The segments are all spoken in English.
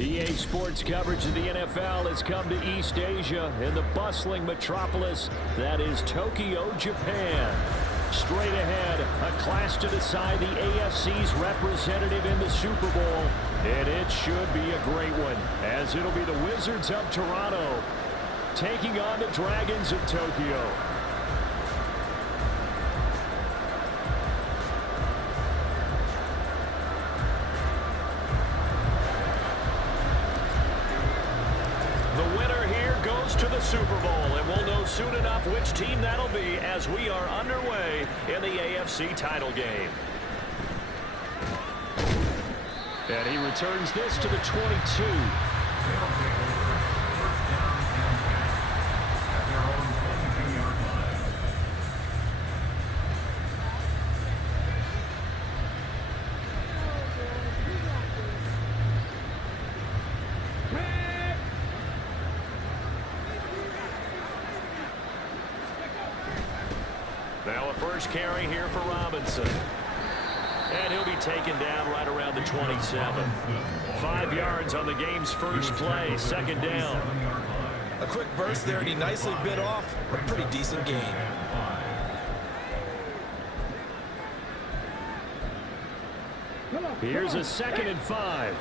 EA Sports coverage of the NFL has come to East Asia in the bustling metropolis that is Tokyo, Japan. Straight ahead, a clash to decide the AFC's representative in the Super Bowl. And it should be a great one, as it'll be the Wizards of Toronto taking on the Dragons of Tokyo. To the Super Bowl, and we'll know soon enough which team that'll be as we are underway in the AFC title game. And he returns this to the 22. Now a first carry here for Robinson. And he'll be taken down right around the 27. 5 yards on the game's first play, second down. A quick burst there, and he nicely bit off a pretty decent gain. Here's a 2nd and 5.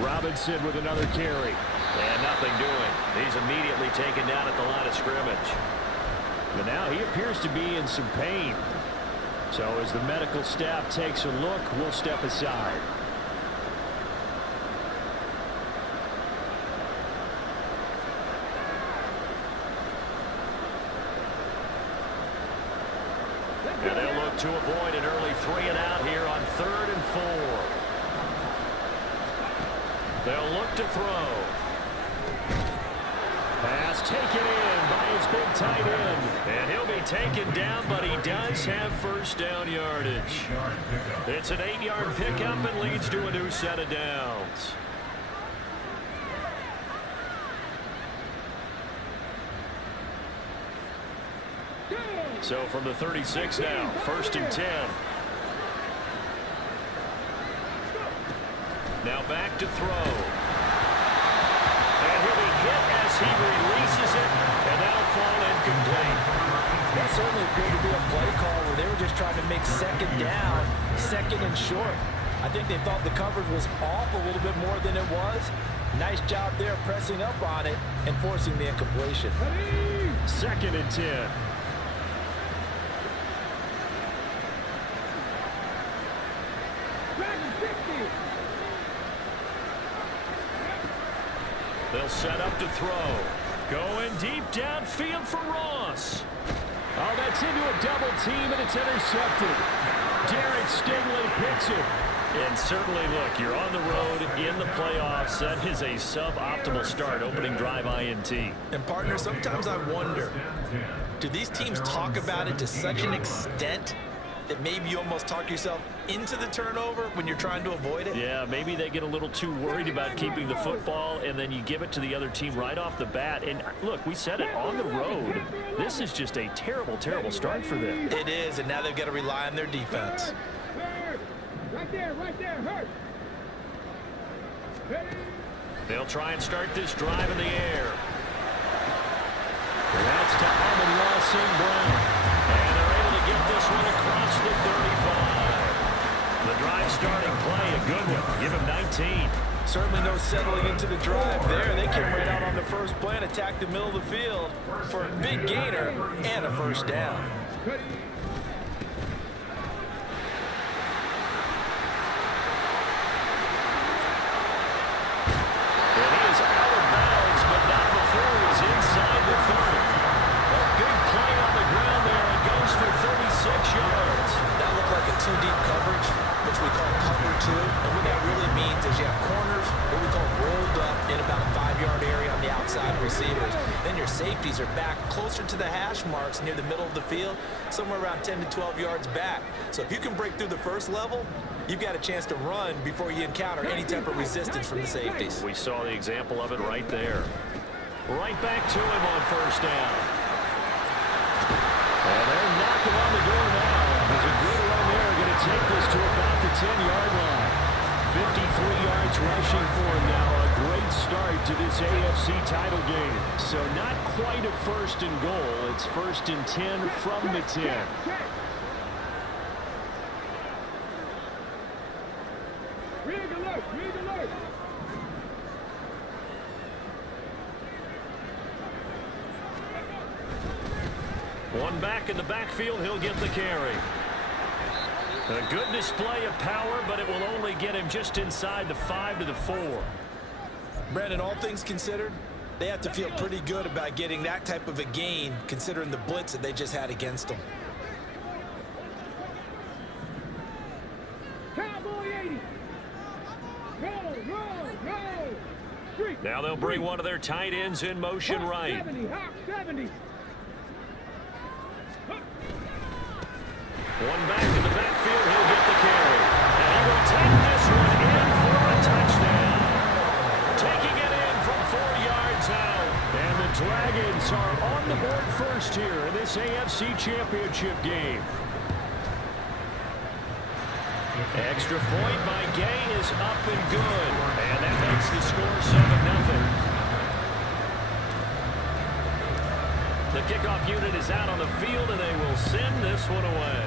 Robinson with another carry. And nothing doing. He's immediately taken down at the line of scrimmage. But now he appears to be in some pain. So as the medical staff takes a look, we'll step aside. And they'll look to avoid an early 3 and out here on 3rd and 4. They'll look to throw. Pass taken in by his big tight end. And he'll be taken down, but he does have first down yardage. It's an 8-yard pickup and leads to a new set of downs. So from the 36 now, 1st and 10. Now back to throw. And he'll be hit as he releases it, and that'll fall incomplete. That certainly appeared to be a play call where they were just trying to make 2nd down, 2nd and short. I think they thought the coverage was off a little bit more than it was. Nice job there pressing up on it and forcing the incompletion. 2nd and 10. They'll set up to throw. Going deep downfield for Ross. Oh, that's into a double team, and it's intercepted. Derek Stingley picks it. And certainly, look, you're on the road in the playoffs. That is a suboptimal start, opening drive INT. And, partner, sometimes I wonder, do these teams talk about it to such an extent that maybe you almost talk yourself into the turnover when you're trying to avoid it? Yeah, maybe they get a little too worried about keeping the football, and then you give it to the other team right off the bat. And look, we said it, on the road, this is just a terrible, terrible start for them. It is, and now they've got to rely on their defense. Right there, hurt. They'll try and start this drive in the air. That's to Amon-Ra St. Brown. And they're able to get this one across the 35. The drive starting play, a good one. Give him 19. Certainly no settling into the drive there. They came right out on the first play and attacked the middle of the field for a big gainer and a first down. Deep coverage, which we call cover 2, and what that really means is you have corners, what we call rolled up in about a 5-yard area on the outside receivers. Then your safeties are back closer to the hash marks near the middle of the field, somewhere around 10 to 12 yards back. So if you can break through the first level, you've got a chance to run before you encounter any type of resistance from the safeties. We saw the example of it right there. Right back to him on first down. And rushing for him now. A great start to this AFC title game. So not quite a first and goal. It's first and 10 from the 10. Rig alert, rig alert. One back in the backfield, he'll get the carry. A good display of power, but it will only get him just inside the 5 to the 4. Brandon, all things considered, they have to feel pretty good about getting that type of a gain, considering the blitz that they just had against them. Cowboy 80. Roll. Street. Now they'll bring one of their tight ends in motion Hawk right. 70, Hawk 70. One back in the backfield, he'll get the carry. And he will take this one in for a touchdown. Taking it in from 4 yards out. And the Dragons are on the board first here in this AFC Championship game. Extra point by Gay is up and good. And that makes the score 7-0. The kickoff unit is out on the field, and they will send this one away.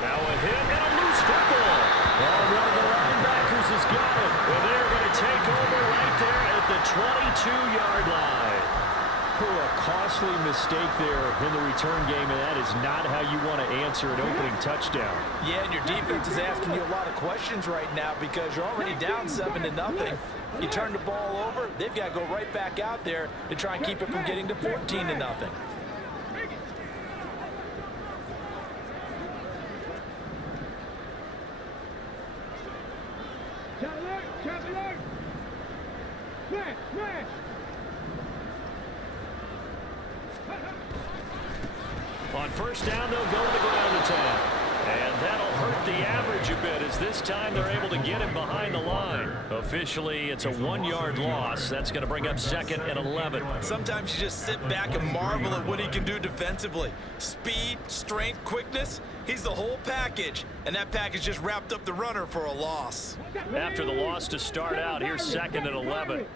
Now a hit and a loose football. Oh, one of the linebackers has got it. Well, they're going to take over right there at the 22-yard line. A costly mistake there in the return game, and that is not how you want to answer an opening touchdown. Yeah, and your defense is asking you a lot of questions right now because you're already down 7-0. You turn the ball over, they've got to go right back out there to try and keep it from getting to 14-0. Chop alert. Smash. On first down, they'll go to the ground attack. And that'll hurt the average a bit as this time they're able to get him behind the line. Officially, it's a 1-yard loss. That's going to bring up 2nd and 11. Sometimes you just sit back and marvel at what he can do defensively. Speed, strength, quickness, he's the whole package. And that package just wrapped up the runner for a loss. After the loss to start out, here's 2nd and 11.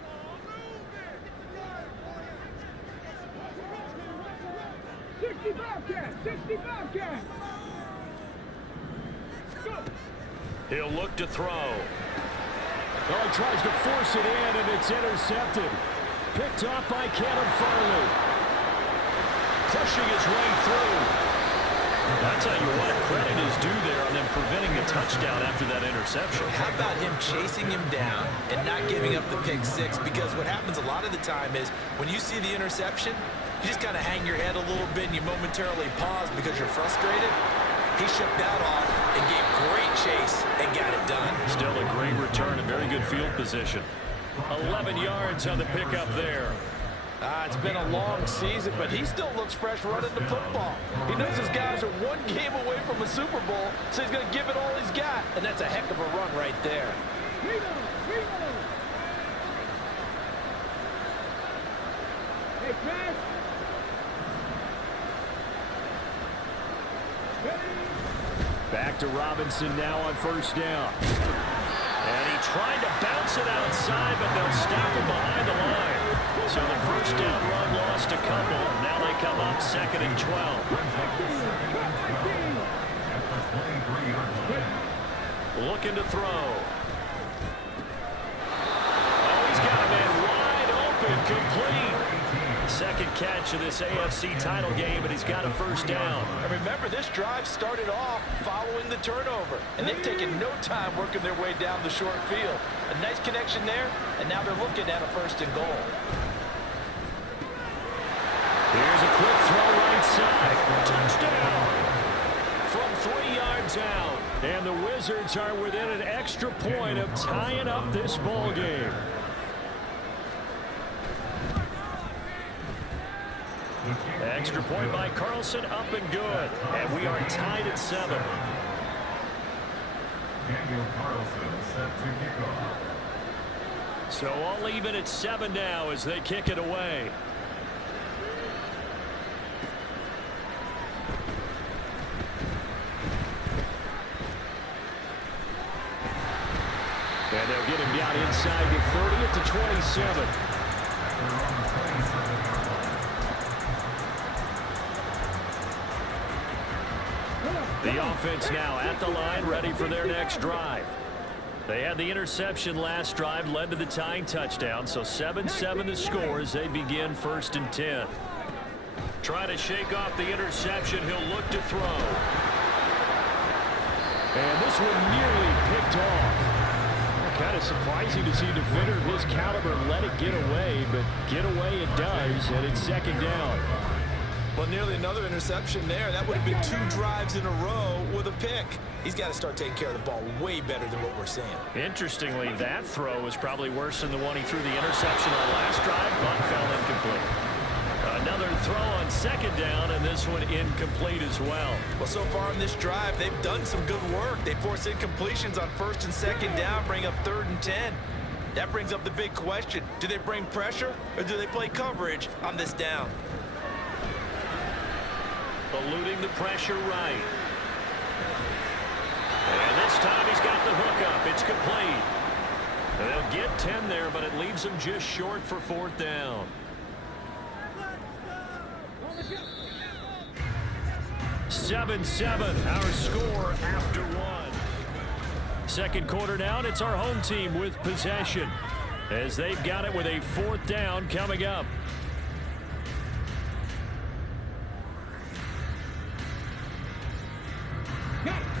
65 cat. Go. He'll look to throw. Oh, he tries to force it in, and it's intercepted. Picked off by Caleb Farley. Pushing his way through. I tell you what, credit is due there on them preventing the touchdown after that interception. How about him chasing him down and not giving up the pick six? Because what happens a lot of the time is when you see the interception, you just kind of hang your head a little bit and you momentarily pause because you're frustrated. He shook that off and gave great chase and got it done. Still a great return and very good field position. 11 yards on the pickup there. It's been a long season, but he still looks fresh running the football. He knows his guys are one game away from a Super Bowl, so he's going to give it all he's got. And that's a heck of a run right there. Hey, pass. Back to Robinson now on first down. And he tried to bounce it outside, but they'll stop him behind the line. So the first down run lost a couple. Now they come up 2nd and 12. Looking to throw. Oh, he's got a man wide open, complete. Second catch of this AFC title game, and he's got a first down. And remember, this drive started off following the turnover, and they've taken no time working their way down the short field. A nice connection there, and now they're looking at a first and goal. Here's a quick throw right side. Touchdown! From 3 yards out. And the Wizards are within an extra point of tying up this ball game. Extra point by Carlson, up and good. And we are tied at 7. Daniel Carlson set to kick off. So all even at 7 now as they kick it away. inside the 30 at the 27. The offense now at the line, ready for their next drive. They had the interception last drive, led to the tying touchdown, so 7-7 the score as they begin 1st and 10. Try to shake off the interception. He'll look to throw. And this one nearly picked off. Kind of surprising to see a defender of his caliber let it get away, but get away it does, and it's 2nd down. Well, nearly another interception there. That would have been 2 drives in a row with a pick. He's got to start taking care of the ball way better than what we're seeing. Interestingly, that throw was probably worse than the one he threw the interception on last drive, but fell incomplete. Another throw on 2nd down, and this one incomplete as well. Well, so far in this drive, they've done some good work. They force incompletions on 1st and 2nd down, bring up 3rd and 10. That brings up the big question. Do they bring pressure, or do they play coverage on this down? Eluding the pressure right. And this time he's got the hook up. It's complete. They'll get 10 there, but it leaves them just short for 4th down. 7-7, our score after 1. 2nd quarter down, it's our home team with possession as they've got it with a 4th down coming up.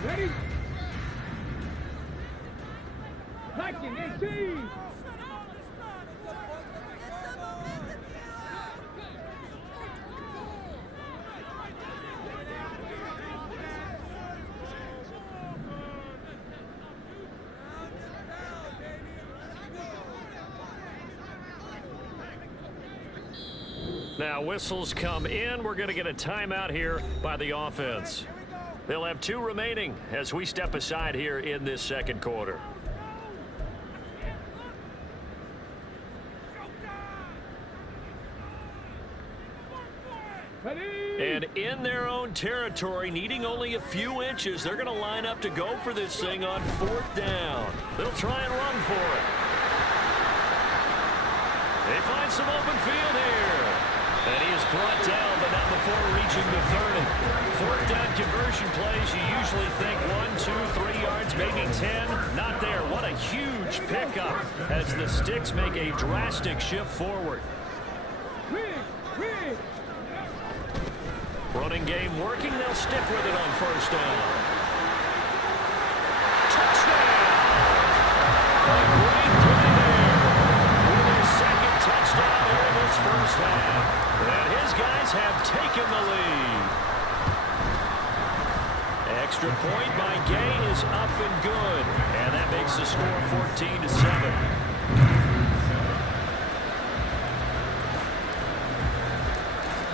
Ready? Liking 18. Now whistles come in. We're going to get a timeout here by the offense. They'll have 2 remaining as we step aside here in this 2nd quarter. And in their own territory, needing only a few inches, they're going to line up to go for this thing on 4th down. They'll try and run for it. They find some open field here. And he is brought down, but not before reaching the 30. 4th down conversion plays, you usually think 1, 2, 3 yards, maybe 10. Not there. What a huge pickup as the Sticks make a drastic shift forward. Running game working. They'll stick with it on 1st down. Touchdown! A great play there with their 2nd touchdown here in this 1st half. And his guys have taken the lead. Extra point by Gay is up and good. And that makes the score 14-7.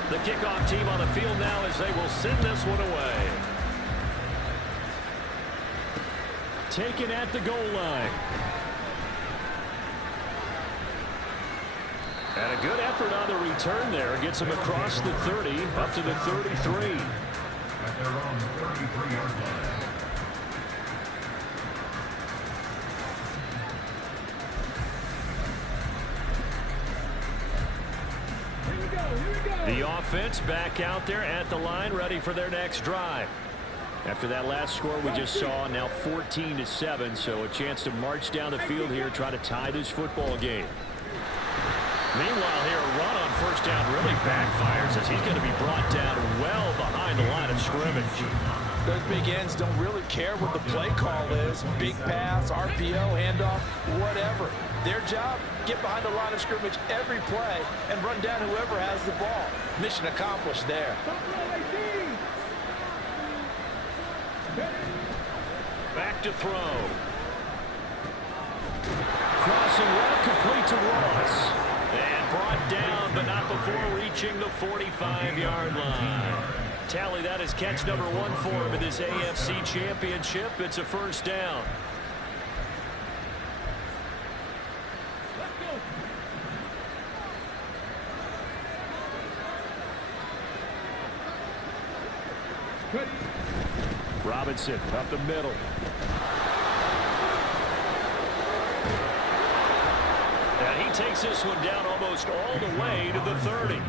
The kickoff team on the field now as they will send this one away. Taken at the goal line. And a good effort on the return there. Gets him across the 30, up to the 33. At their own 33-yard line. The offense back out there at the line, ready for their next drive. After that last score we just saw, now 14-7, so a chance to march down the field here, try to tie this football game. Meanwhile here, a run on 1st down really backfires as he's going to be brought down well behind the line of scrimmage. Those big ends don't really care what the play call is. Big pass, RPO, handoff, whatever. Their job, get behind the line of scrimmage every play and run down whoever has the ball. Mission accomplished there. Back to throw. Crossing route complete to Ross. And brought down, but not before reaching the 45-yard line. Tally, that is catch number 1 for him in this AFC Championship. It's a 1st down. Robinson up the middle. takes this one down almost all the way to the 30.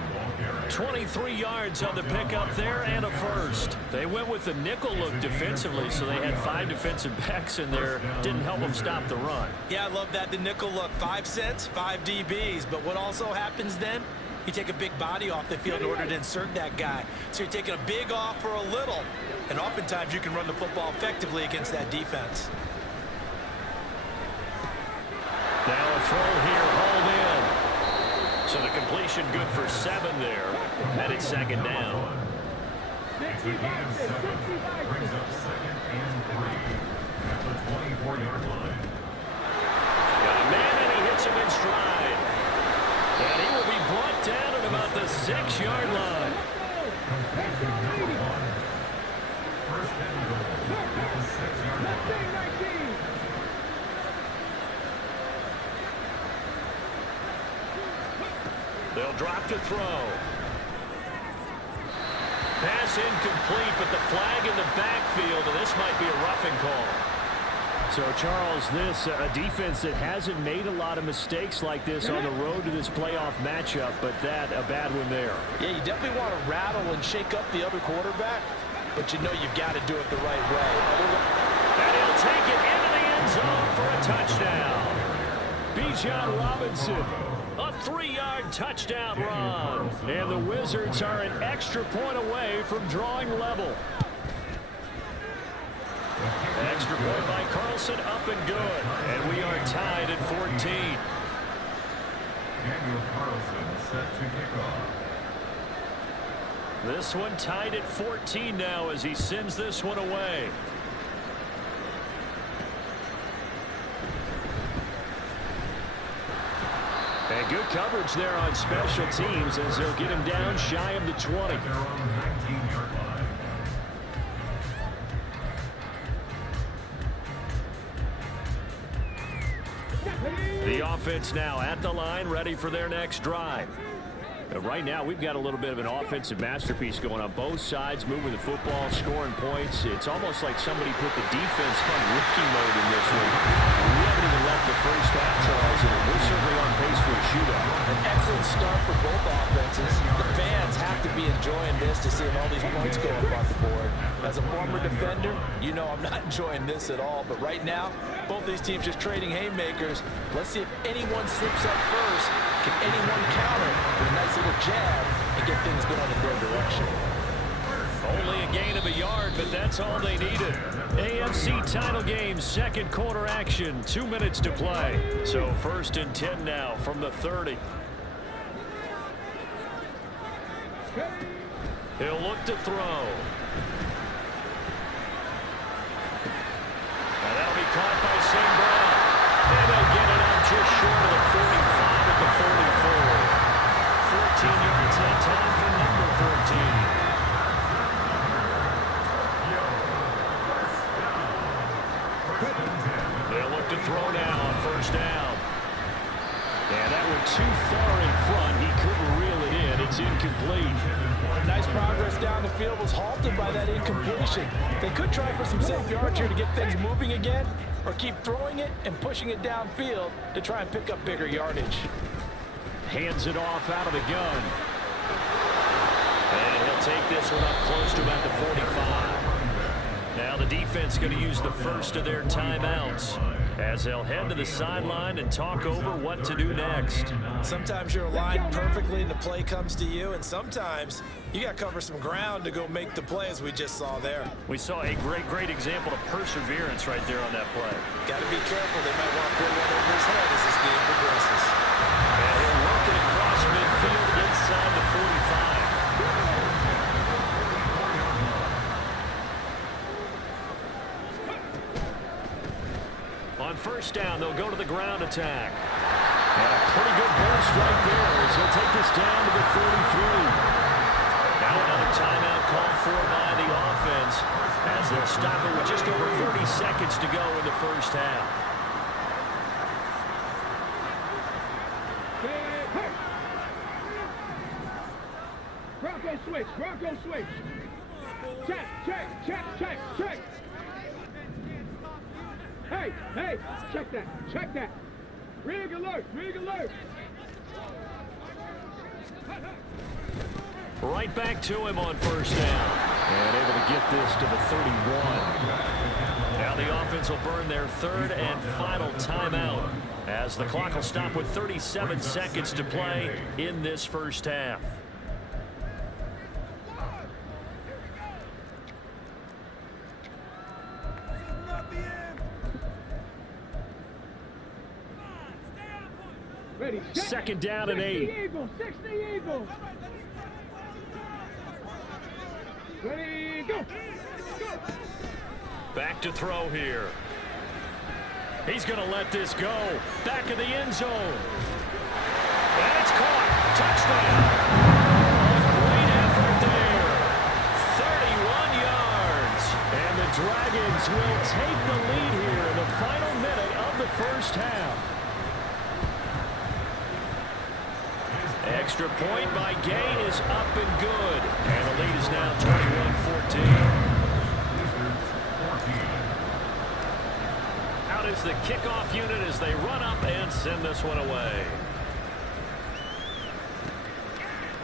23 yards on the pickup there and a first. They went with the nickel look defensively, so they had 5 defensive backs in there. Didn't help them stop the run. Yeah, I love that, the nickel look. 5 cents, 5 DBs. But what also happens then, you take a big body off the field in order to insert that guy. So you're taking a big off for a little. And oftentimes you can run the football effectively against that defense. Now a throw here, hauled in. So the completion good for 7 there. Headed second down. It's a gain of 7. Brings up 2nd and 3 at the 24-yard line. Got a man and he hits him in stride. And he will be brought down at about the 6-yard line. First and goal at the 6-yard line. They'll drop to throw. Pass incomplete, but the flag in the backfield, and this might be a roughing call. So, Charles, this a defense that hasn't made a lot of mistakes like this on the road to this playoff matchup, but that a bad one there. Yeah, you definitely want to rattle and shake up the other quarterback, but you know you've got to do it the right way. And he'll take it into the end zone for a touchdown. Bijan Robinson, a 3-yard touchdown run. And the Wizards are an extra point away from drawing level. Extra point by Carlson, up and good. And we are tied at 14. Daniel Carlson set to kick off. This one tied at 14 now as he sends this one away. And good coverage there on special teams as they'll get him down shy of the 20. At their own 19-yard line. The offense now at the line, ready for their next drive. Right now, we've got a little bit of an offensive masterpiece going on both sides, moving the football, scoring points. It's almost like somebody put the defense on rookie mode in this one. We haven't even left the first half, Charles, and we're certainly on pace for a shootout. An excellent start for both offenses. The fans have to be enjoying this to see all these points go up on the board. As a former defender, you know I'm not enjoying this at all. But right now, both these teams just trading haymakers. Let's see if anyone slips up first. Can anyone counter with a nice little jab and get things going in their direction? Only a gain of a yard, but that's all they needed. AFC title game, second quarter action, 2 minutes to play. So 1st and 10 now from the 30. He'll look to throw. And that'll be caught by St. Brown. And they'll get it out just short of the 45 at the 44. 14 yards that time for number 14. They'll look to throw now on 1st down. And that went too far in front. He couldn't reel it in. It's incomplete. Nice progress down the field was halted by that incompletion. They could try for some safe yards here to get things moving again, or keep throwing it and pushing it downfield to try and pick up bigger yardage. Hands it off out of the gun. And he'll take this one up close to about the 45. Now the defense going to use the first of their timeouts as they'll head to the sideline and talk over what to do next. Sometimes you're aligned perfectly and the play comes to you, and sometimes you got to cover some ground to go make the play, as we just saw there. We saw a great example of perseverance right there on that play. Got to be careful. They might want to pull one over his head as this game progresses. And he'll work it across midfield inside the 45. On 1st down, they'll go to the ground attack. And a pretty good burst right there as he'll take this down to the 33. Now another timeout called for by the offense as they'll stop it with just over 30 seconds to go in the 1st half. Bronco switch, Bronco switch. Check. Hey, check that. Rig alert, rig alert. Right back to him on first down. And able to get this to the 31. Now the offense will burn their third and final timeout as the clock will stop with 37 seconds to play in this first half. Ready, Second down and 8. 60 Eagles. Ready, go. Back to throw here. He's going to let this go. Back in the end zone. And it's caught. Touchdown. A great effort there. 31 yards. And the Dragons will take the lead here in the final minute of the first half. Extra point by Gay is up and good. And the lead is now 21-14. Out is the kickoff unit as they run up and send this one away.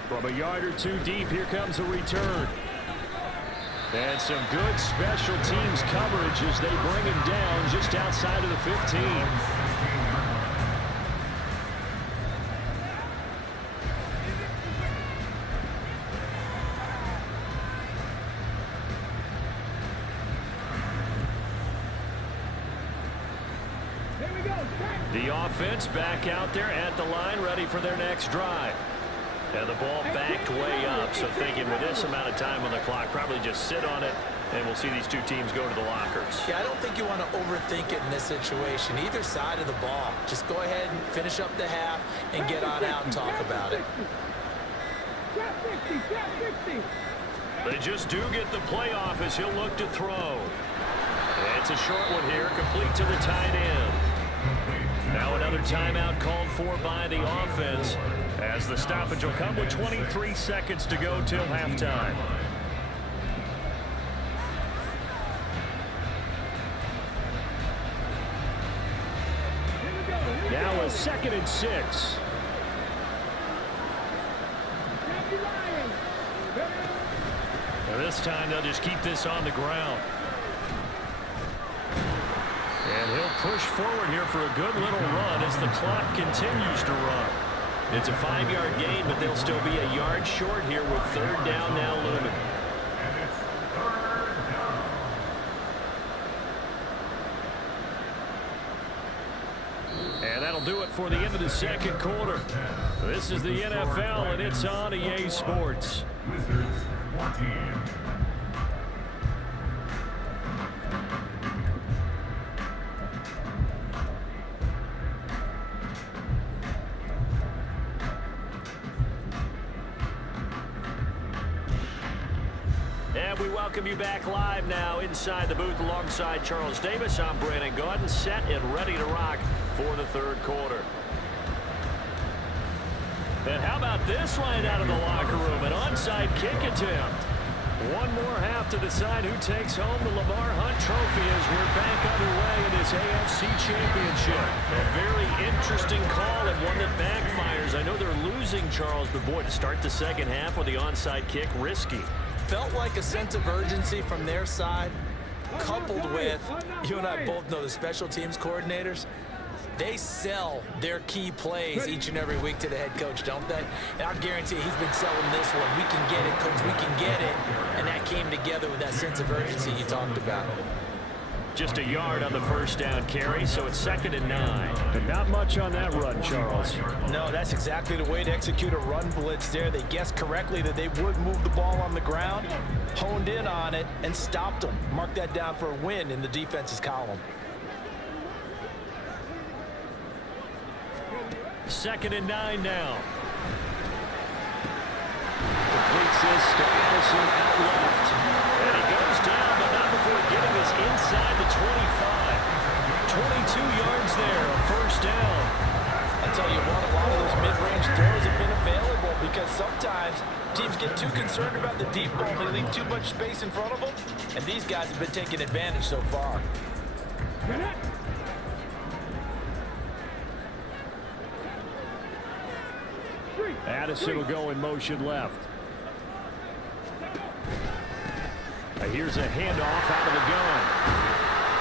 From a yard or two deep, here comes a return. And some good special teams coverage as they bring him down just outside of the 15. The offense back out there at the line, ready for their next drive. And the ball backed way up, so thinking with this amount of time on the clock, probably just sit on it, and we'll see these two teams go to the lockers. Yeah, I don't think you want to overthink it in this situation. Either side of the ball. Just go ahead and finish up the half and get on out and talk about it. They just do get the playoff as he'll look to throw. And it's a short one here, complete to the tight end. Now another timeout called for by the offense as the stoppage will come with 23 seconds to go till halftime. Now a 2nd and 6. And this time they'll just keep this on the ground. And he'll push forward here for a good little run as the clock continues to run. It's a 5-yard gain, but they'll still be a yard short here with third down now looming. And that'll do it for the end of the second quarter. This is the NFL, and it's on EA Sports. Wizards 14. And we welcome you back live now inside the booth alongside Charles Davis. I'm Brandon Gaudin, set and ready to rock for the third quarter. And how about this right out of the locker room? An onside kick attempt. One more half to decide who takes home the Lamar Hunt Trophy as we're back underway in this AFC Championship. A very interesting call and one that backfires. I know they're losing, Charles, but boy, to start the second half with the onside kick, risky. Felt like a sense of urgency from their side, coupled with, you and I both know the special teams coordinators, they sell their key plays each and every week to the head coach, don't they? And I guarantee he's been selling this one. We can get it, coach, we can get it. And that came together with that sense of urgency you talked about. Just a yard on the first down carry, so it's 2nd and 9. But not much on that run, Charles. No, that's exactly the way to execute a run blitz there. They guessed correctly that they would move the ball on the ground, honed in on it, and stopped them. Mark that down for a win in the defense's column. 2nd and 9 now. Completes this to Allison out left. And he goes down, but not before getting this inside the 25. 22 yards there, a first down. I tell you what, a lot of those mid-range throws have been available because sometimes teams get too concerned about the deep ball. They leave too much space in front of them, and these guys have been taking advantage so far. Addison will go in motion left. Here's a handoff out of the gun.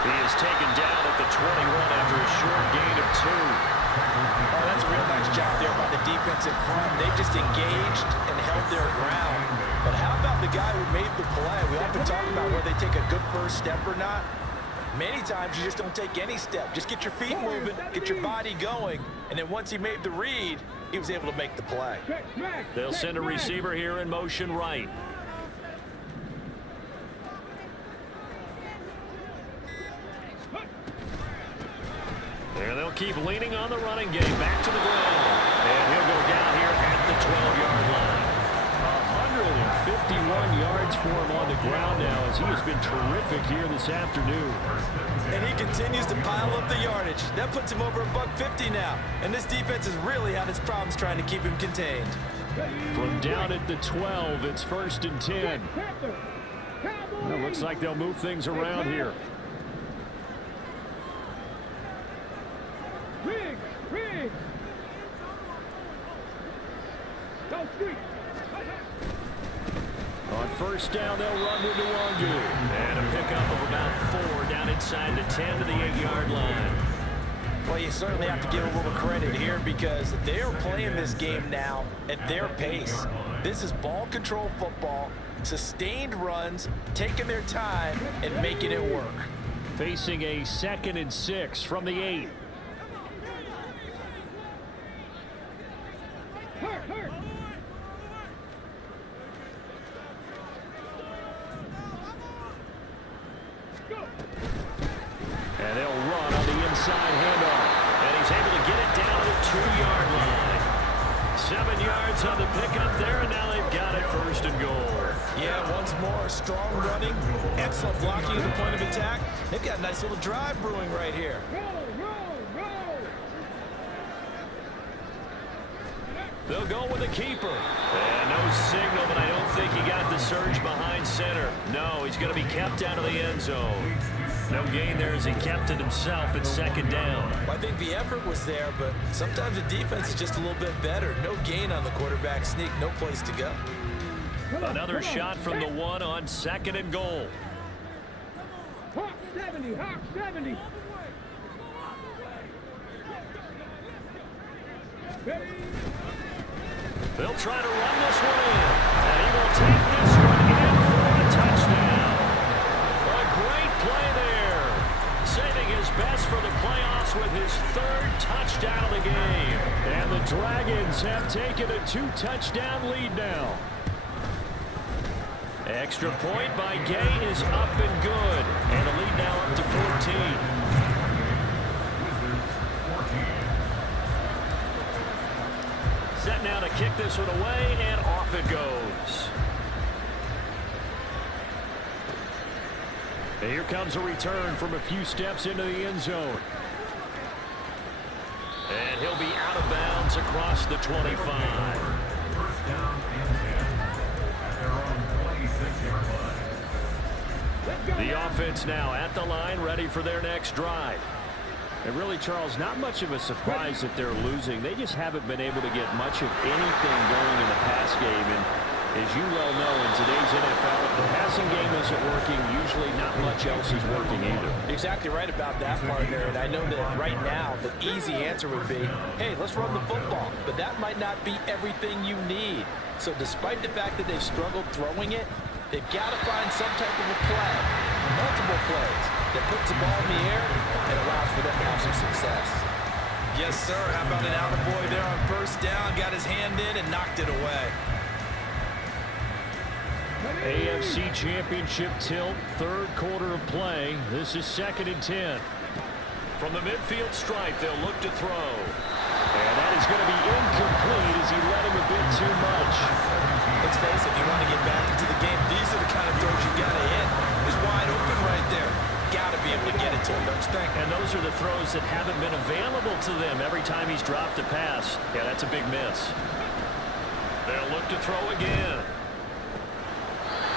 He is taken down at the 21 after a short gain of 2. Oh, that's a real nice job there by the defensive front. They just engaged and held their ground. But how about the guy who made the play? We often talk about whether they take a good first step or not. Many times you just don't take any step. Just get your feet moving, get your body going, and then once he made the read, he was able to make the play. They'll send a receiver here in motion right. And they'll keep leaning on the running game. Back to the ground. And he'll go down here at the 12-yard line. 151 yards for him on the ground now, as he has been terrific here this afternoon. And he continues to pile up the yardage. That puts him over $150 now. And this defense has really had its problems trying to keep him contained. From down at the 12, it's 1st and 10. Well, looks like they'll move things around here. On 1st down, they'll run with Nwangu. And a pickup of about 4 down inside the 10 to the 8-yard line. Well, you certainly have to give a little credit here because they are playing this game now at their pace. This is ball control football, sustained runs, taking their time, and making it work. Facing a 2nd and 6 from the 8. And they'll run on the inside handoff. And he's able to get it down to the 2-yard line. 7 yards on the pickup there, and now they've got it 1st and goal. Yeah, once more, strong running, excellent blocking at the point of attack. They've got a nice little drive brewing right here. They'll go with the keeper. And no signal, but I don't think he got the surge behind center. No, he's going to be kept out of the end zone. No gain there as he kept it himself at 2nd down. Well, I think the effort was there, but sometimes the defense is just a little bit better. No gain on the quarterback sneak, no place to go. Another shot from the 1 on 2nd and goal. Hawk 70, Hawk 70. They'll try to run this one in. And he will take this one in for a touchdown. A great play there. Saving his best for the playoffs with his 3rd touchdown of the game. And the Dragons have taken a 2-touchdown lead now. Extra point by Gay is up and good. And the lead now up to 14. Set now to kick this one away, and off it goes. And here comes a return from a few steps into the end zone. And he'll be out of bounds across the 25. 1st down and 10 at their own 26-yard line. The offense now at the line, ready for their next drive. And really, Charles, not much of a surprise that they're losing. They just haven't been able to get much of anything going in the pass game. And as you well know, in today's NFL, if the passing game isn't working, usually not much else is working either. Exactly right about that, partner. And I know that right now the easy answer would be, hey, let's run the football. But that might not be everything you need. So despite the fact that they've struggled throwing it, they've got to find some type of a play, multiple plays, that puts the ball in the air and allows for them to have some success. Yes, sir. How about an attaboy there on 1st down? Got his hand in and knocked it away. AFC Championship tilt, 3rd quarter of play. This is 2nd and 10. From the midfield stripe, they'll look to throw. And that is going to be incomplete as he led him a bit too much. Let's face it, if you want to get back into the game, these are the kind of throws you got to hit. He's wide open right there. Got to be able to get it to him, don't you think? And those are the throws that haven't been available to them every time he's dropped a pass. Yeah, that's a big miss. They'll look to throw again.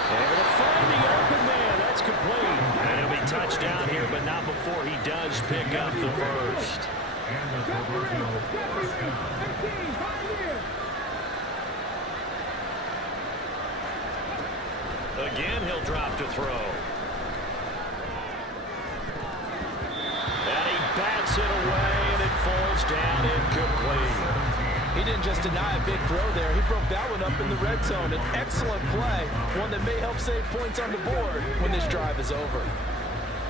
Able to find the open man. That's complete. And he'll be touched down here, but not before he does pick up the 1st. And the proverbial 1st down. Again, he'll drop to throw. And he bats it away, and it falls down incomplete. He didn't just deny a big throw there. He broke that one up in the red zone. An excellent play, one that may help save points on the board when this drive is over.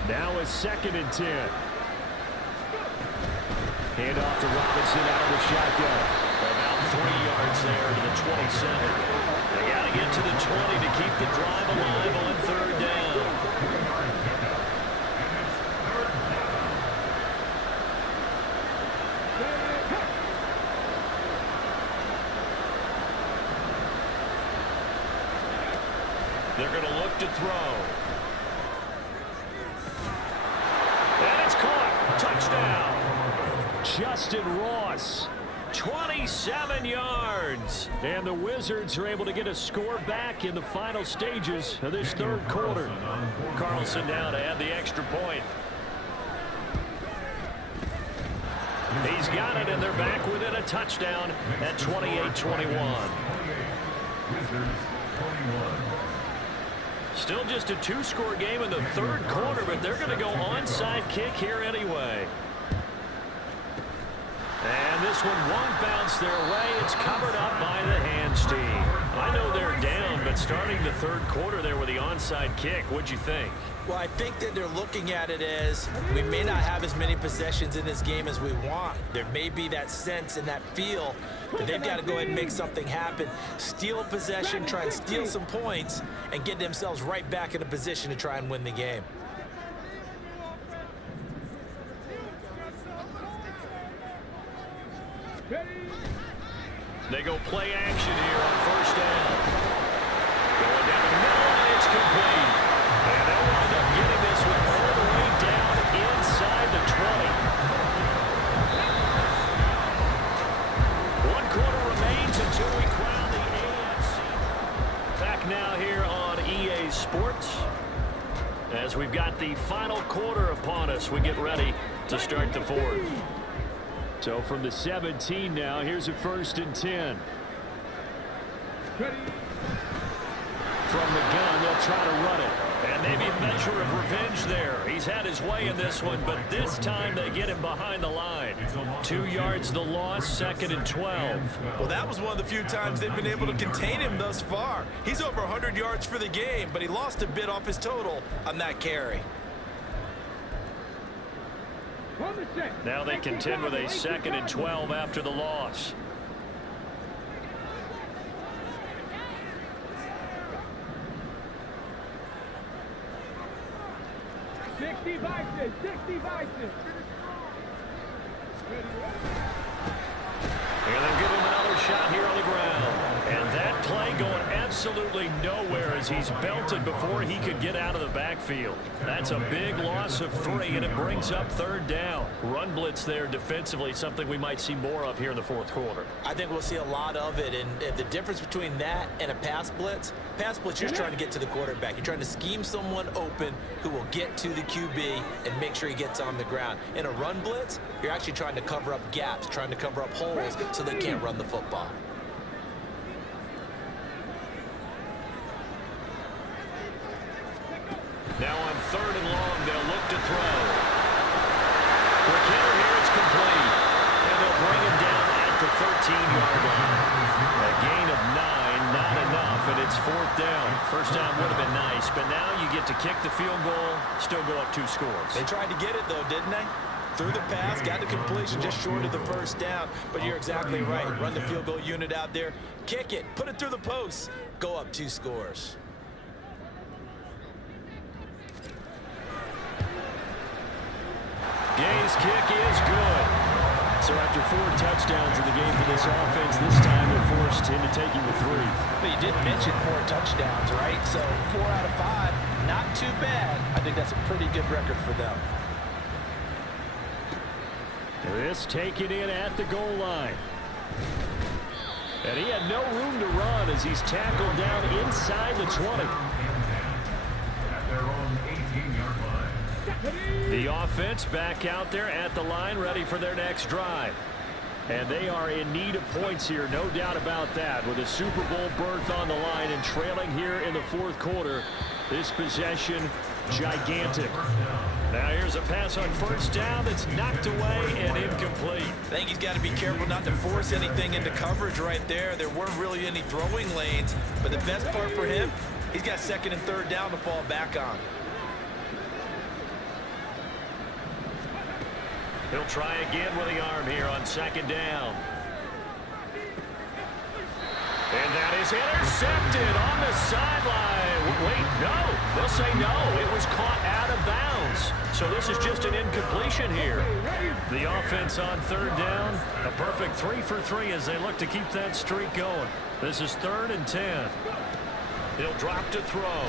Now a 2nd and 10. Hand off to Robinson out of the shotgun. About 3 yards there to the 27. They got to get to the 20 to keep the drive alive on 3rd down. They're going to look to throw. And it's caught. Touchdown. Justin Ross. 27 yards. And the Wizards are able to get a score back in the final stages of this 3rd quarter. Carlson now to add the extra point. He's got it, and they're back within a touchdown at 28-21. Still just a 2-score game in the 3rd quarter, but they're going to go onside kick here anyway. And this one won't bounce their way. It's covered up by the hands team. I know they're down, but starting the 3rd quarter there with the onside kick, what'd you think? Well, I think that they're looking at it as we may not have as many possessions in this game as we want. There may be that sense and that feel that they've got to go ahead and make something happen. Steal possession, try and steal some points, and get themselves right back in a position to try and win the game. They go play action here on 1st down. Going down the middle, and it's complete. And they'll wind up getting this one all the way down inside the 20. 1 quarter remains until we crown the AFC. Back now here on EA Sports. As we've got the final quarter upon us, we get ready to start the 4th. So from the 17 now, here's a 1st and 10. From the gun, they'll try to run it. And maybe a measure of revenge there. He's had his way in this one, but this time they get him behind the line. 2 yards the loss, 2nd and 12. Well, that was one of the few times they've been able to contain him thus far. He's over 100 yards for the game, but he lost a bit off his total on that carry. Now they contend with a 2nd and 12 after the loss. Six devices. And they'll give him another shot here on the ground. And that play going absolutely nowhere as he's belted before he could get out of the backfield. That's a big loss of 3, and it brings up 3rd down. Run blitz there defensively, something we might see more of here in the 4th quarter. I think we'll see a lot of it, and the difference between that and a pass blitz, you're trying to get to the quarterback. You're trying to scheme someone open who will get to the QB and make sure he gets on the ground. In a run blitz, you're actually trying to cover up gaps, trying to cover up holes so they can't run the football. Now on 3rd and long, they'll look to throw. For Kenner here, it's complete. And they'll bring him down at the 13-yard line. A gain of 9, not enough, and it's 4th down. First down would have been nice, but now you get to kick the field goal, still go up 2 scores. They tried to get it, though, didn't they? Threw the pass, got the completion just short of the 1st down, but you're exactly right. Run the field goal unit out there, kick it, put it through the post, go up 2 scores. Gay's kick is good. So after 4 touchdowns in the game for this offense, this time they're forced into taking the 3. But you did mention 4 touchdowns, right? So 4 out of 5, not too bad. I think that's a pretty good record for them. This taken in at the goal line. And he had no room to run as he's tackled down inside the 20. At their own 18-yard line. The offense back out there at the line, ready for their next drive. And they are in need of points here, no doubt about that. With a Super Bowl berth on the line and trailing here in the fourth quarter, this possession, gigantic. Now here's a pass on first down that's knocked away and incomplete. I think he's got to be careful not to force anything into coverage right there. There weren't really any throwing lanes, but the best part for him, he's got second and third down to fall back on. He'll try again with the arm here on second down. And that is intercepted on the sideline. Wait, no. They'll say no. It was caught out of bounds. So this is just an incompletion here. The offense on third down. A perfect 3 for 3 as they look to keep that streak going. This is 3rd and 10. He'll drop to throw.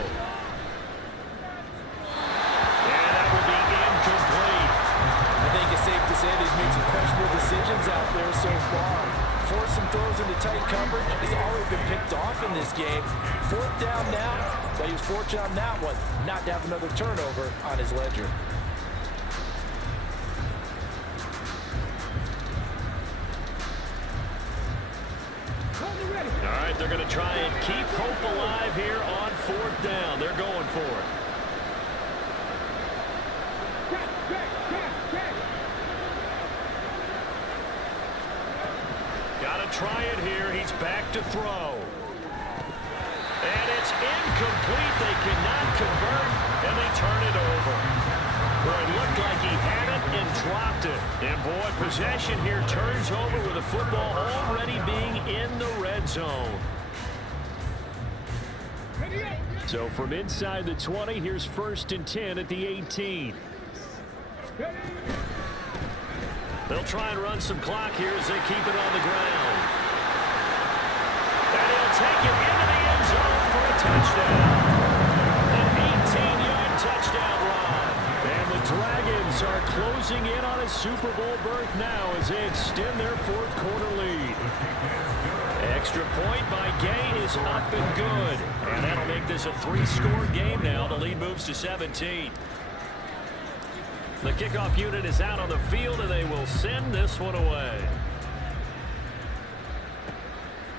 And that will be incomplete. I think it's safe to say that he's made some questionable decisions out there so far. Forced some throws into tight coverage. He's already been picked off in this game. 4th down now, but he was fortunate on that one not to have another turnover on his ledger. All right, they're going to try and keep hope alive here on 4th down. They're going for it. Try it here. He's back to throw. And it's incomplete. They cannot convert, and they turn it over. Boy, it looked like he had it and dropped it. And, boy, possession here turns over with the football already being in the red zone. So from inside the 20, here's 1st and 10 at the 18. They'll try and run some clock here as they keep it on the ground. And he'll take it into the end zone for a touchdown. An 18-yard touchdown run. And the Dragons are closing in on a Super Bowl berth now as they extend their 4th quarter lead. Extra point by Gay is up and good. And that'll make this a 3-score game now. The lead moves to 17. The kickoff unit is out on the field, and they will send this one away.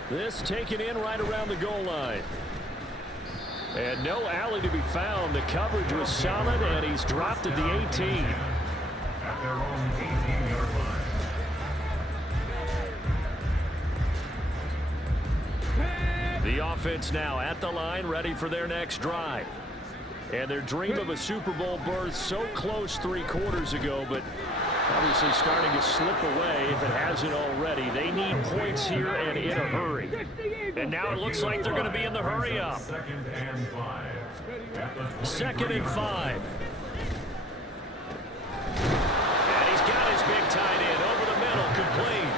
This taken in right around the goal line. And no alley to be found. The coverage was solid, and he's dropped at the 18. At their own 18-yard line. The offense now at the line, ready for their next drive. And their dream of a Super Bowl berth so close 3 quarters ago, but obviously starting to slip away if it hasn't already. They need points here and in a hurry. And now it looks like they're going to be in the hurry up. 2nd and 5. 2nd and 5. And he's got his big tight end over the middle, complete.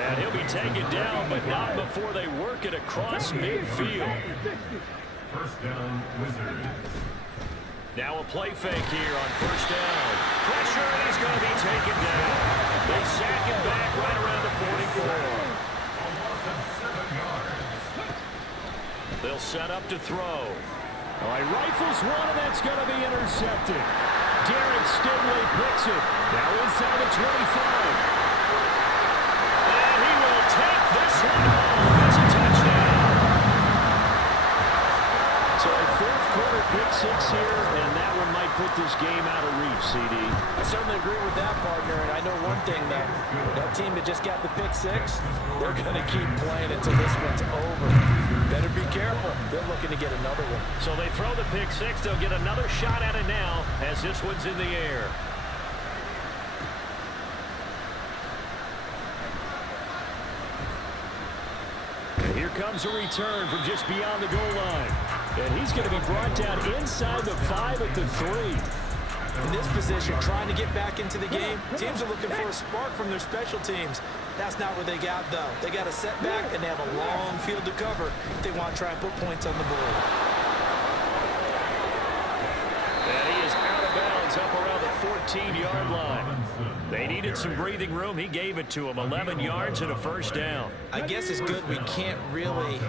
And he'll be taken down, but not before they work it across midfield. 1st down, Wizards. Now a play fake here on 1st down. Pressure, and he's going to be taken down. They sack him back right around the 44. A loss of 7 yards. They'll set up to throw. All right, rifles one, and that's going to be intercepted. Derek Stingley picks it. Now inside the 25. And he will take this one home. That's a touchdown. So a 4th quarter pick 6 here, and that one might put this game out of reach, CD. I certainly agree with that, partner, and I know one thing, that team that just got the pick 6, they're going to keep playing until this one's over. Better be careful. They're looking to get another one. So they throw the pick 6. They'll get another shot at it now as this one's in the air. And here comes a return from just beyond the goal line. And he's going to be brought down inside the 5 at the 3. In this position, trying to get back into the game, teams are looking for a spark from their special teams. That's not what they got, though. They got a setback, and they have a long field to cover if they want to try and put points on the board. And he is out of bounds up around the 14-yard line. They needed some breathing room. He gave it to them. 11 yards and a 1st down. I guess it's good we can't really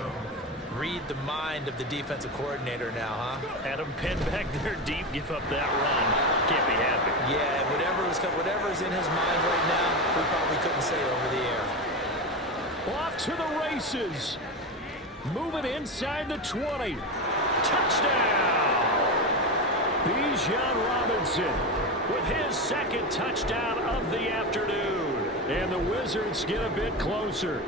read the mind of the defensive coordinator now, huh? Had him pinned back there deep, give up that run. Can't be happy. Yeah, whatever's in his mind right now, we probably couldn't say it over the air. Off to the races. Moving inside the 20. Touchdown! Bijan Robinson with his second touchdown of the afternoon. And the Wizards get a bit closer.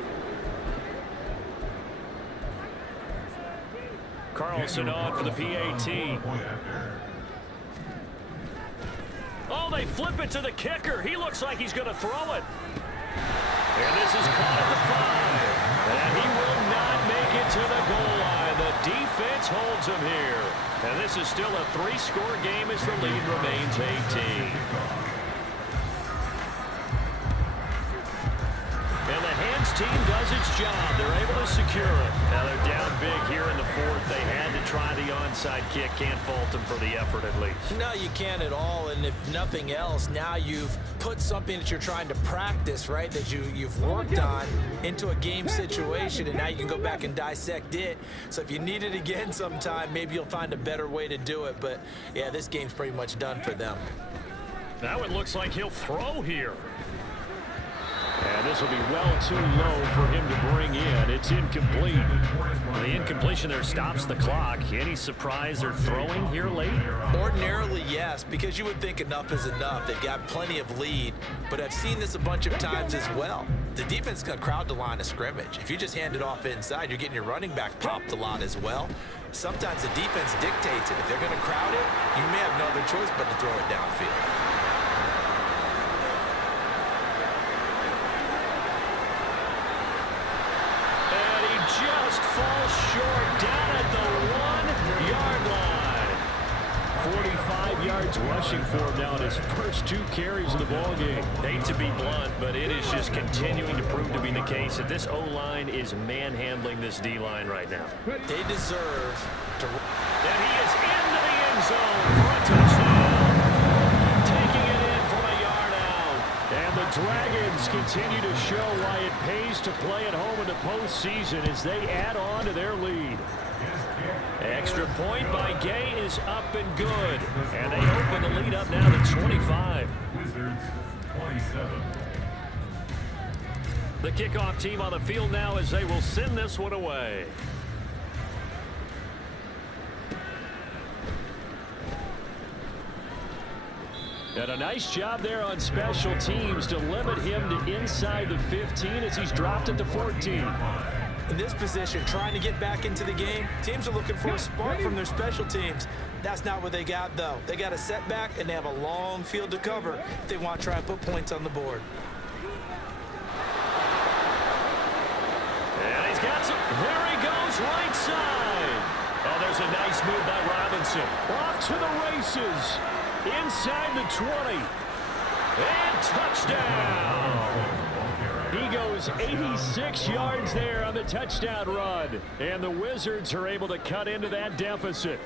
Carlson on for the PAT. Oh, they flip it to the kicker. He looks like he's going to throw it. And this is caught at the 5. And he will not make it to the goal line. The defense holds him here. And this is still a 3-score game as the lead remains 18. And the Hands team does its job. They're able to secure it. Now they're down big here in the 4th. They had to try the onside kick. Can't fault them for the effort at least. No, you can't at all. And if nothing else, now you've put something that you're trying to practice, right, that you've worked on into a game situation, and now you can go back and dissect it. So if you need it again sometime, maybe you'll find a better way to do it. But, yeah, this game's pretty much done for them. Now it looks like he'll throw here. And this will be well too low for him to bring in. It's incomplete. The incompletion there stops the clock. Any surprise they're throwing here late? Ordinarily, yes, because you would think enough is enough. They've got plenty of lead, but I've seen this a bunch of times as well. The defense is going to crowd the line of scrimmage. If you just hand it off inside, you're getting your running back popped a lot as well. Sometimes the defense dictates it. If they're going to crowd it, you may have no other choice but to throw it downfield. Just falls short down at the 1-yard line. 45 yards rushing for him now in his first 2 carries of the ball game. Hate to be blunt, but it is just continuing to prove to be the case that this O-line is manhandling this D-line right now. They deserve to... And he is into the end zone for a touchdown. Taking it in from a yard out. And the Dragons continue to show why it pays to play at home in the postseason as they add on to their lead. Extra point by Gay is up and good. And they open the lead up now to 25. Wizards 27. The kickoff team on the field now as they will send this one away. And a nice job there on special teams to limit him to inside the 15 as he's dropped it to 14. In this position, trying to get back into the game, teams are looking for a spark from their special teams. That's not what they got, though. They got a setback, and they have a long field to cover if they want to try and put points on the board. And he's got some. There he goes, right side. Oh, there's a nice move by Robinson. Off to the races. Inside the 20. And touchdown. He goes 86 yards there on the touchdown run. And the Wizards are able to cut into that deficit.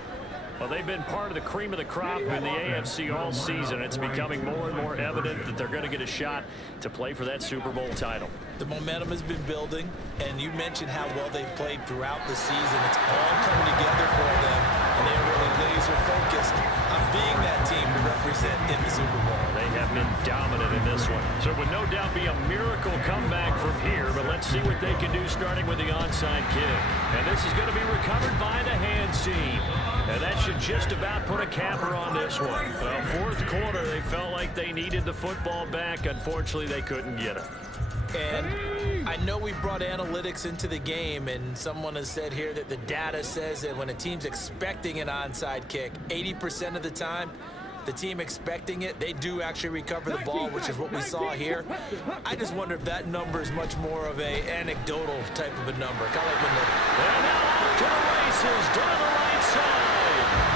Well, they've been part of the cream of the crop in the AFC all season. It's becoming more and more evident that they're going to get a shot to play for that Super Bowl title. The momentum has been building, and you mentioned how well they've played throughout the season. It's all coming together for them, and they're really laser focused on being that team to represent in the Super Bowl. They have been dominant in this one. So it would no doubt be a miracle comeback from here, but let's see what they can do starting with the onside kick. And this is going to be recovered by the Hands team. And that should just about put a capper on this one. Well, 4th quarter, they felt like they needed the football back. Unfortunately, they couldn't get it. And I know we brought analytics into the game, and someone has said here that the data says that when a team's expecting an onside kick, 80% of the time, the team expecting it, they do actually recover the ball, which is what we saw here. I just wonder if that number is much more of a anecdotal type of a number. Kind of like when the... And now off to the races, down the right side.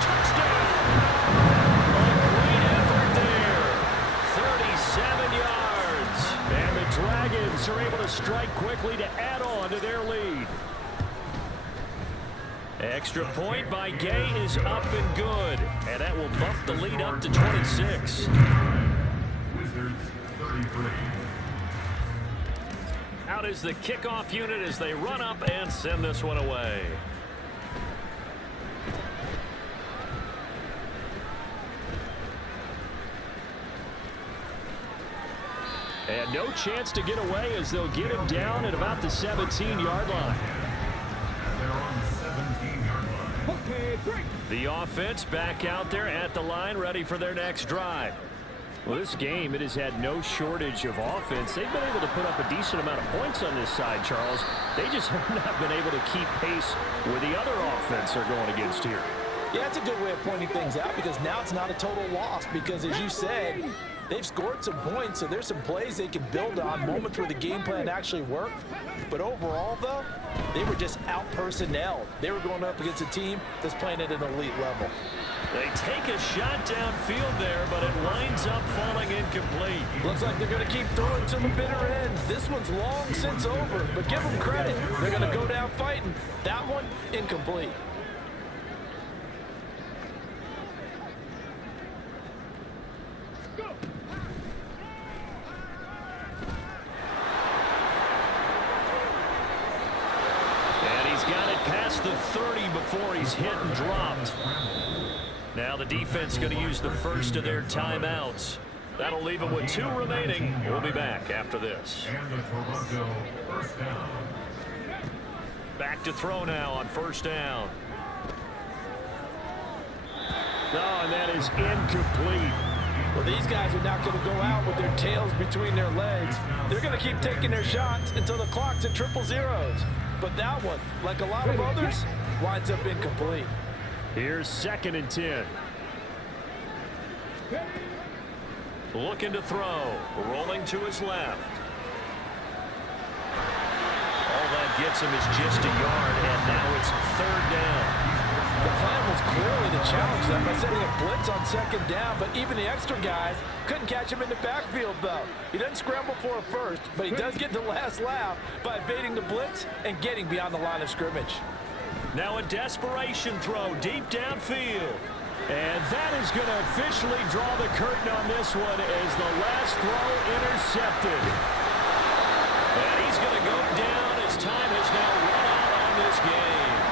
Touchdown. A great effort there. 37 yards. And the Dragons are able to strike quickly to add on to their lead. Extra point by Gay is up and good. And that will bump the lead up to 26. Wizards 33. out is the kickoff unit as they run up and send this one away. And no chance to get away as they'll get him down at about the 17-yard line. They're on the 17-yard line. Okay, break. The offense back out there at the line, ready for their next drive. Well, this game, it has had no shortage of offense. They've been able to put up a decent amount of points on this side, Charles. They just have not been able to keep pace with the other offense they're going against here. Yeah, that's a good way of pointing things out because now it's not a total loss because, as you said, they've scored some points, so there's some plays they can build on, moments where the game plan actually worked. But overall, though, they were just out-personnelled. They were going up against a team that's playing at an elite level. They take a shot downfield there, but it winds up falling incomplete. Looks like they're going to keep throwing to the bitter end. This one's long since over, but give them credit. They're going to go down fighting. That one, incomplete. The 30 before he's hit and dropped. Now the defense going to use the first of their timeouts. That'll leave them with 2 remaining. We'll be back after this. And the Toronto first down. Back to throw now on first down. Oh, and that is incomplete. Well, these guys are not going to go out with their tails between their legs. They're going to keep taking their shots until the clock's at triple zeros. But that one, like a lot of others, winds up incomplete. Here's 2nd and 10. Looking to throw. Rolling to his left. All that gets him is just a yard, and now it's 3rd down. The plan was clearly to challenge them by sending a blitz on 2nd down, but even the extra guys couldn't catch him in the backfield, though. He doesn't scramble for a first, but he does get the last laugh by evading the blitz and getting beyond the line of scrimmage. Now a desperation throw deep downfield. And that is going to officially draw the curtain on this one as the last throw intercepted. And he's going to go down as time has now run out on this game.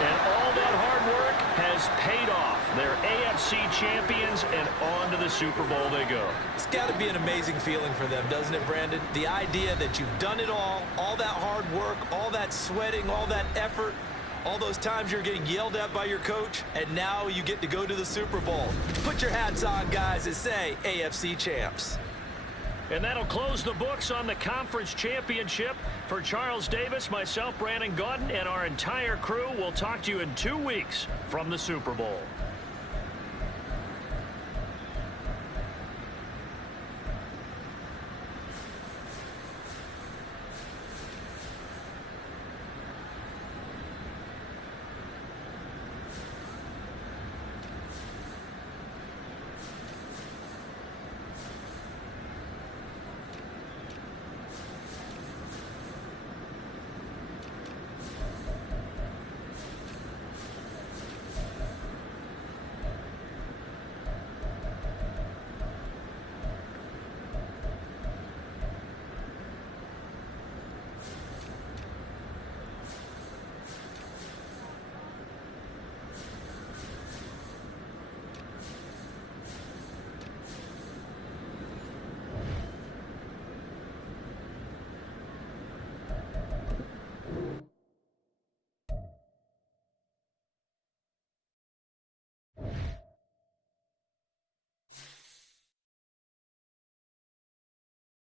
And all that hard work has paid off. They're AFC champions, and on to the Super Bowl they go. It's got to be an amazing feeling for them, doesn't it, Brandon? The idea that you've done it all that hard work, all that sweating, all that effort, all those times you're getting yelled at by your coach, and now you get to go to the Super Bowl. Put your hats on, guys, and say AFC champs. And that'll close the books on the conference championship. For Charles Davis, myself, Brandon Gaudin, and our entire crew, we'll talk to you in 2 weeks from the Super Bowl.